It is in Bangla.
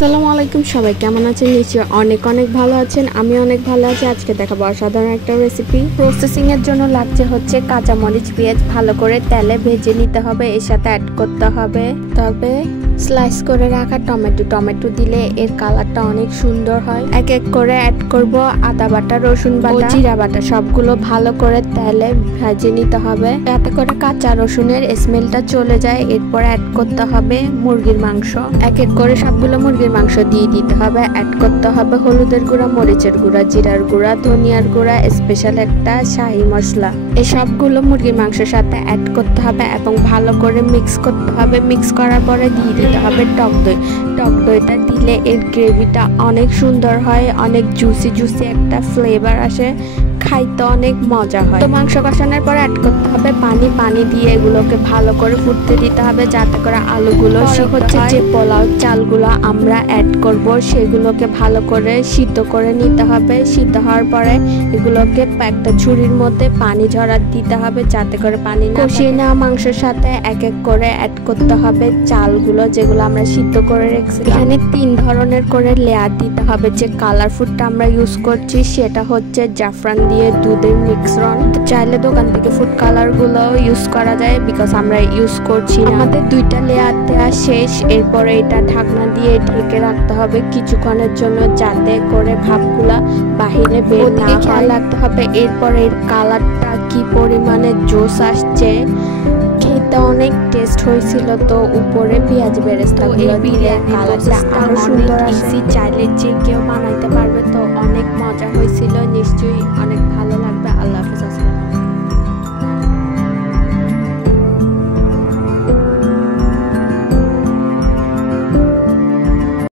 আসসালামু আলাইকুম, সবাই কেমন আছেন? নিশ্চয়ই অনেক অনেক ভালো আছেন। আমি অনেক ভালো আছি। আজকে দেখাবো অসাধারণ একটা রেসিপি। প্রসেসিং এর জন্য লাগছে হচ্ছে কাঁচা মরিচ, পেঁয়াজ ভালো করে তেলে ভেজে নিতে হবে। এর সাথে অ্যাড করতে হবে তবে স্লাইস করে রাখা টমেটো দিলে এর কালারটা অনেক সুন্দর হয়। এক এক করে অ্যাড করব আদা বাটা, রসুন বাটা, জিরা বাটা, সবগুলো ভালো করে তেলে ভেজে নিতে হবে যাতে করে কাঁচা রসুনের স্মেলটা চলে যায়। এরপর অ্যাড করতে হবে মুরগির মাংস। এক এক করে সবগুলো মুরগির মাংস দিয়ে দিতে হবে। অ্যাড করতে হবে হলুদের গুঁড়া, মরিচের গুঁড়া, জিরার গুঁড়া, ধনিয়ার গুঁড়া, স্পেশাল একটা শাহি মশলা। এই সবগুলো মুরগির মাংসের সাথে অ্যাড করতে হবে এবং ভালো করে মিক্স করতে হবে। মিক্স করার পরে দিয়ে দিতে হবে টক দই। টক দইটা দিলে এর গ্রেভিটা অনেক সুন্দর হয়, অনেক জুসি একটা ফ্লেভার আসে, খাইতে অনেক মজা হয়। তো মাংস কষানোর পর অ্যাড করতে হবে পানি দিয়ে এগুলোকে ভালো করে ফুটতে দিতে হবে যাতে করে আলুগুলো হচ্ছে যে পোলাও চালগুলো আমরা অ্যাড করব সেগুলোকে ভালো করে সিদ্ধ করে নিতে হবে। সিদ্ধ হওয়ার পরে এগুলোকে একটা ঝুড়ির মধ্যে পানি ঝরা দিতে হবে যাতে করে পানি না কষিয়ে নেওয়া মাংসের সাথে এক এক করে অ্যাড করতে হবে চালগুলো যেগুলো আমরা সিদ্ধ করে রেখেছি। এখানে 3 ধরনের করে লেয়ার দিতে হবে। যে কালার ফুডটা আমরা ইউজ করছি সেটা হচ্ছে জাফরান দিয়ে দুধের মিশ্রণ। চাইলে দোকান থেকে ফুড কালার গুলো ইউজ করা যায়, বিকজ আমরা ইউজ করছি না। আমাদের 2টা লেয়ার দেওয়া শেষ। এরপরে এটা ঢাকনা দিয়ে ঢেকে রাখতে হবে কিছুক্ষণের জন্য যাতে করে ভাপগুলা বাহিরে বের না হয়। খেয়াল রাখতে হবে এরপরে এর কালারটা কি পরিমাণে জোস আসছে। খেতে অনেক টেস্ট হয়েছিল। তো উপরে পেঁয়াজ বেরেস্তা গুলো দিলে কালারটা আরো সুন্দর আসে। চাইলে যে কেউ বানাইতে পারবে। তো অনেক মজা হয়েছিল, নিশ্চয়ই অনেক ভালো লাগবে। আল্লাহ হাফেজ।